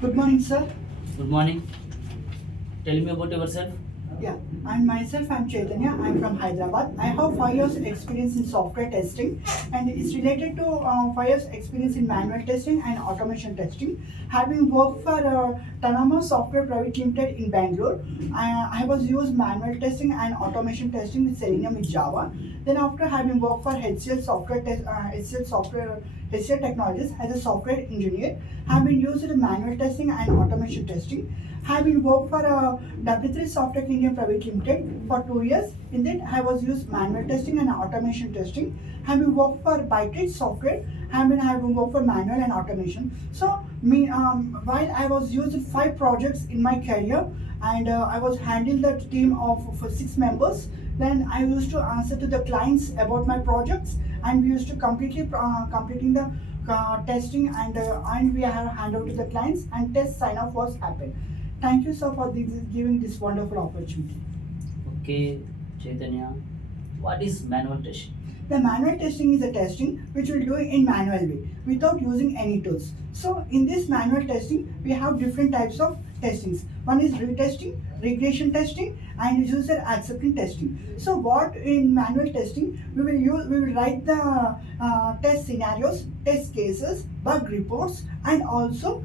Good morning, sir. Good morning. Tell me about yourself. Yeah, and myself, I'm Chaitanya. I'm from Hyderabad. I have 5 years experience in software testing, and it's related to 5 years experience in manual testing and automation testing. Having worked for Tanama Software Private Limited in Bangalore, I was used manual testing and automation testing with Selenium with Java. Then after having worked for HCL Technologies as a software engineer, have been used in manual testing and automation testing. Have been worked for W3 Software India Private Limited for 2 years. In that, I was used manual testing and automation testing. Have been worked for Bytreach Software. Have been worked for manual and automation. So while I was used 5 projects in my career, and I was handling the team of for 6 members. Then I used to answer to the clients about my projects, and we used to completing the and we have hand over to the clients, and test sign off was happened. Thank you, sir, for giving this wonderful opportunity. Okay, Chaitanya. What is manual testing? The manual testing is a testing which we'll do in manual way without using any tools. So in this manual testing, we have different types of testings. One is retesting, regression testing, and user acceptance testing. So what in manual testing we will write the test scenarios, test cases, bug reports, and also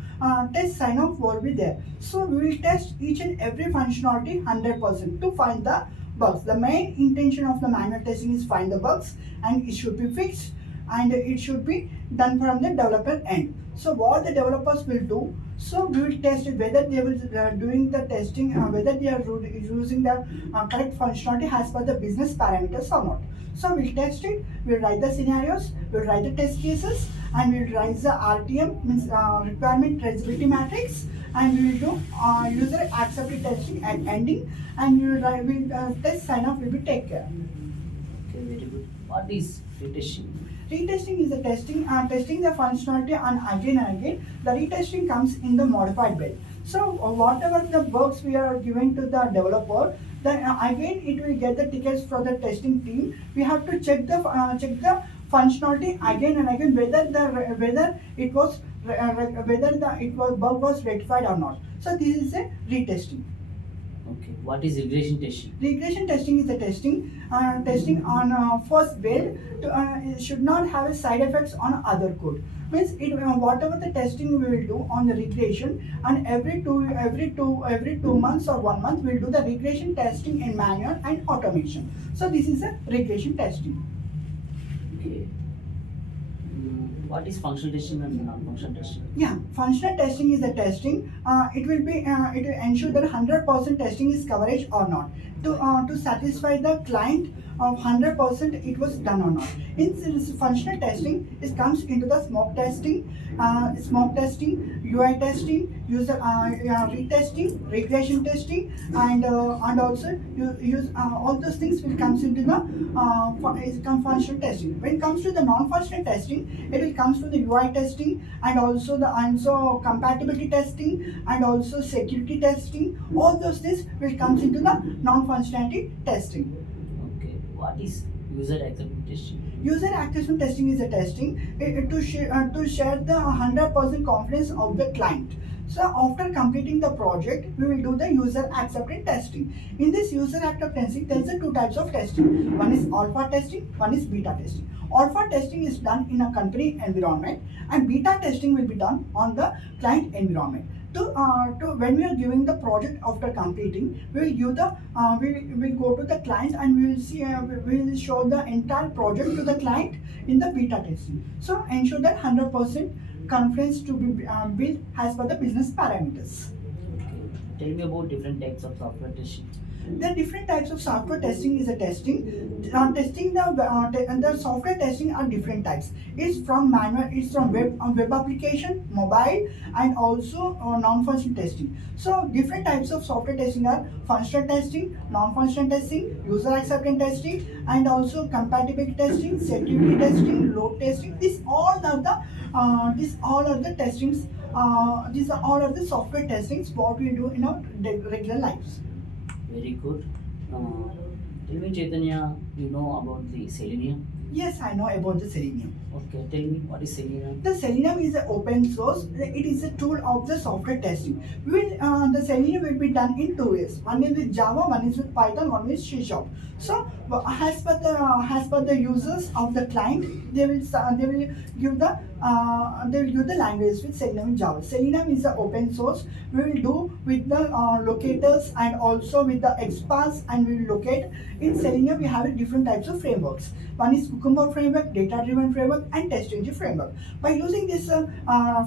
test sign off will be there. So we will test each and every functionality 100% to find the bugs. The main intention of the manual testing is find the bugs, and it should be fixed, and it should be done from the developer end. So what the developers will do, so we will test it whether they will doing the testing, whether they are using the correct functionality as per the business parameters or not. So we'll test it, we'll write the scenarios, we'll write the test cases, and we'll write the RTM, means requirement traceability matrix, and we will do user accepted testing at ending, and we'll test sign off will be take care. Okay, very good. What is retesting? Retesting is a testing the functionality and again and again. The retesting comes in the modified build. So whatever the bugs we are giving to the developer, then again it will get the tickets for the testing team. We have to check the functionality again and again whether it was bug was rectified or not. So this is a retesting. Okay. What is regression testing? Regression testing is the testing on first build. It should not have a side effects on other code. Means whatever the testing we will do on the regression, and every 2 months or 1 month we'll do the regression testing in manual and automation. So this is a regression testing. Okay. What is functional testing and non-functional testing? Yeah, functional testing is the testing. It will ensure that 100% testing is coverage or not, to satisfy the client of 100% it was done or not. In this functional testing, it comes into the smoke testing, UI testing, user retesting, regression testing, and also you use all those things will comes into the functional testing. When it comes to the non-functional testing, it will comes to the UI testing, and also compatibility testing, and also security testing. All those things will comes into the non-functionality testing. Okay. What is user acceptance testing? User acceptance testing is a testing to share the 100% confidence of the client. So after completing the project, we will do the user acceptance testing. In this user acceptance testing, there is 2 types of testing. One is alpha testing, one is beta testing. Alpha testing is done in a company environment, and beta testing will be done on the client environment. To when we are giving the project after completing, we will give the we will go to the client, and we will see we will show the entire project to the client in the beta testing. So ensure that 100% confidence to be built as per the business parameters. Okay. Tell me about different types of software testing. There are different types of software testing is a testing. The software testing are different types. It's from manual, it's from web application, mobile, and also non-functional testing. So different types of software testing are functional testing, non-functional testing, user acceptance testing, and also compatibility testing, security testing, load testing. These all are the testings. These are all are the software testings what we do in our regular lives. Very good. Tell me, Chaitanya, you know about the Selenium? Yes, I know about the Selenium. Okay, tell me what is Selenium? The Selenium is an open source. It is a tool of the software testing. The Selenium will be done in 2 ways. One is with Java, one is with Python, one is C Sharp. So, as per the users of the client, they will give the language with Selenium and Java. Selenium is an open source. We will do with the locators and also with the XPath, and we will locate. In Selenium, we have different types of frameworks. One is Cucumber framework, data-driven framework, and test engine framework. By using these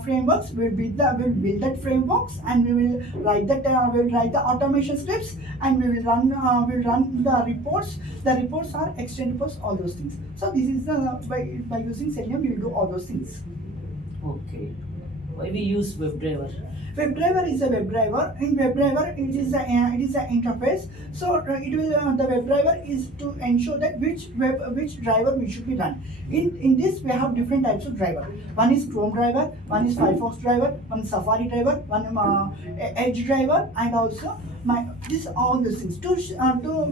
frameworks, we'll build that frameworks, and we will write the automation scripts, and we will run the reports. The reports are extend reports, all those things. So this is by using Selenium, we will do all those things. Okay. Why we use WebDriver? WebDriver is a WebDriver. In WebDriver, it is an interface. So the WebDriver is to ensure that which driver we should be run. In this, we have different types of driver. One is Chrome driver, one is Firefox driver, one is Safari driver, one Edge driver, and also all these things to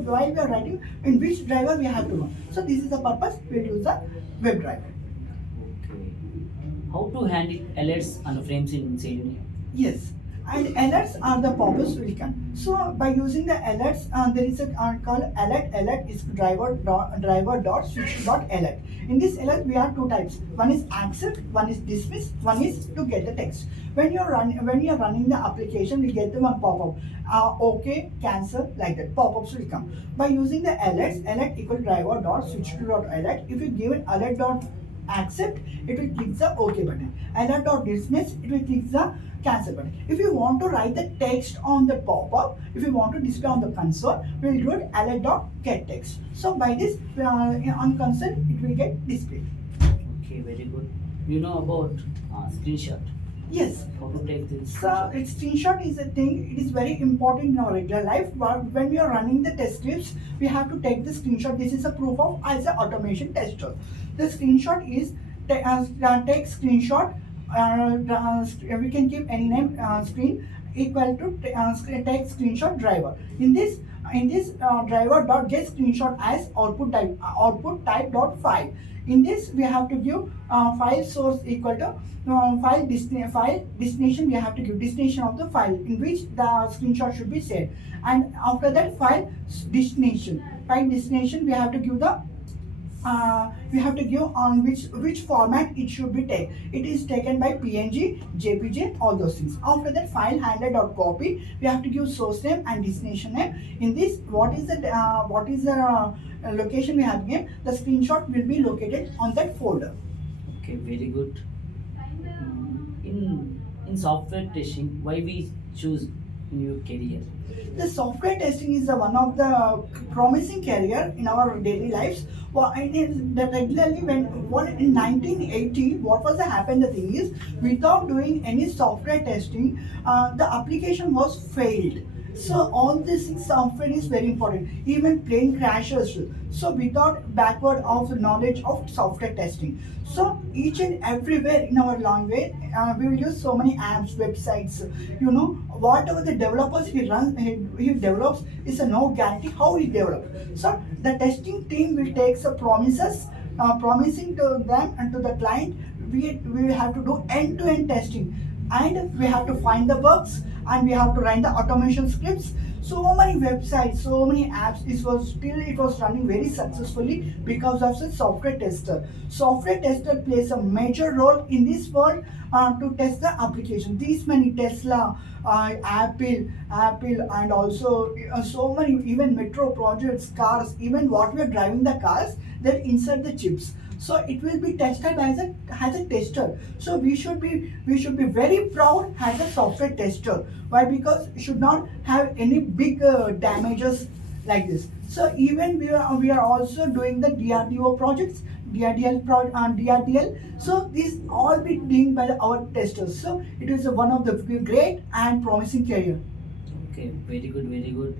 while we are writing in which driver we have to run. So this is the purpose we use the WebDriver. Okay. How to handle alerts and frames in Selenium? Yes, and alerts are the pop-ups will come. So by using the alerts, there is a called alert. Alert is driver dot switch dot alert. In this alert, we have two types. One is accept, one is dismiss, one is to get the text. When you're running the application, you get the one pop-up. Okay, cancel, like that. Pop-ups will come. By using the alerts, alert equal driver dot switch to dot alert. If you give it alert dot accept, it will click the OK button. Alert dot dismiss, it will click the cancel button. If you want to write the text on the pop-up, if you want to display on the console, we will do it alert dot get text. So by this, on console, it will get displayed. Okay, very good. You know about screenshot? Yes. How to take this? So screenshot is a thing. It is very important in our regular life. But when we are running the test scripts, we have to take the screenshot. This is a proof of as an automation tester. The screenshot is take screenshot. We can keep any name screen equal to take screenshot driver. In this driver dot get screenshot as output type dot file. In this we have to give file source equal to file destination. We have to give destination of the file in which the screenshot should be saved, and after that file destination we have to give the we have to give on which format it should be taken. It is taken by PNG, JPG, all those things. After that, file handler dot copy. We have to give source name and destination name. In this, what is the location we have given? The screenshot will be located on that folder. Okay, very good. In software testing, why we choose new career? The software testing is one of the promising career in our daily lives. Well, regularly in 1980, what was happened? The thing is, without doing any software testing, the application was failed. So all this software is very important. Even plane crashes. So without backward of knowledge of software testing. So each and everywhere in our language, we will use so many apps, websites. You know, whatever the developers he develops is a no guarantee how he develops. So the testing team will take some promises, promising to them and to the client. We have to do end-to-end testing, and we have to find the bugs, and we have to write the automation scripts. So many websites, so many apps, it was running very successfully because of the software tester. Software tester plays a major role in this world to test the application. These many Tesla, Apple, and also so many, even metro projects, cars, even what we are driving the cars, they insert the chips. So it will be tested as a tester. So we should be very proud as a software tester. Why? Because it should not have any big damages like this. So even we are also doing the DRDO projects, DRDL. So these all be doing by our testers. So it is one of the great and promising career. Okay, very good, very good.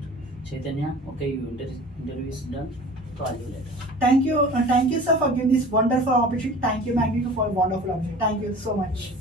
Chaitanya, okay, your interview is done. Call you later. Thank you, sir, for giving this wonderful opportunity. Thank you, Maggie, for a wonderful opportunity. Thank you so much.